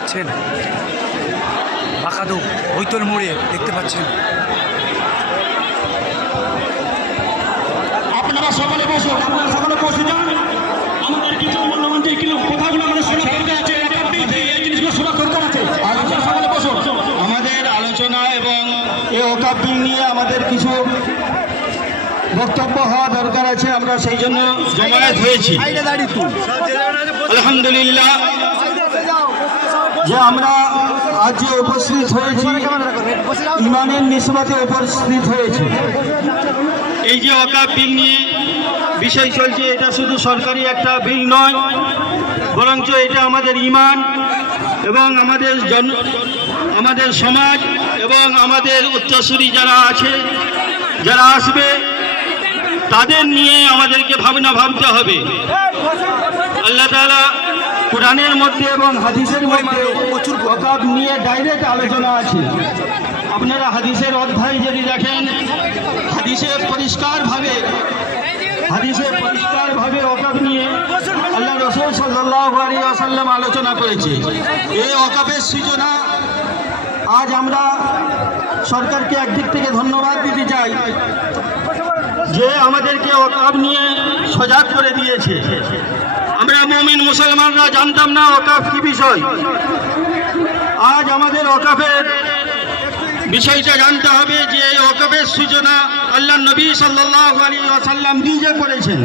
পাচ্ছেন বাঁকাদো বৈতল মোড়ে দেখতে পাচ্ছেন। আপনারা সকলে বসুন, আপনারা সকলে বসে যান। আমাদের কিছু মূল্যবান যে কথাগুলো আমাদের শোনা দরকার আছে, এই জিনিসগুলো শোনা দরকার আছে। আপনারা সকলে বসুন। আমাদের আলোচনা এবং এই ওয়াকফ বিল নিয়ে আমাদের কিছু বক্তব্য হওয়া দরকার আছে, আমরা সেই জন্য জমায়েত হয়েছি। আলহামদুলিল্লাহ যে আমরা আজ যে উপস্থিত হয়েছি ইমানের নিসবতে উপস্থিত হয়েছি। এই যে ওয়াকফ বিল নিয়ে বিষয় চলছে, এটা শুধু সরকারি একটা বিল নয়, বরঞ্চ এটা আমাদের ইমান এবং আমাদের সমাজ এবং আমাদের উত্তরসূরি যারা আছে, যারা আসবে, তাদের নিয়ে আমাদেরকে ভাবতে হবে। আল্লাহ তাআলা কোরআনের মধ্যে এবং হাদিসের মধ্যে ওয়াকফ নিয়ে ডাইরেক্ট আলোচনা আছে। আপনারা হাদিসের অধ্যায় যদি দেখেন, হাদিসে পরিষ্কারভাবে ওয়াকফ নিয়ে আল্লাহ রাসূল সাল্লাল্লাহু আলাইহি ওয়াসাল্লাম আলোচনা করেছে। এই ওয়াকফের সূচনা আজ আমরা সরকারকে একদিক থেকে ধন্যবাদ দিতে চাই যে আমাদেরকে ওয়াকফ নিয়ে সজাগ করে দিয়েছে। আমরা মুমিন মুসলমানরা জানতাম না ওয়াকফ কি বিষয়। আজ আমাদের ওয়াকফের বিষয়টা জানতে হবে যে ওয়াকফের সূচনা আল্লাহর নবী সাল্লাল্লাহু আলাইহি ওয়াসাল্লাম নিজে করেছেন।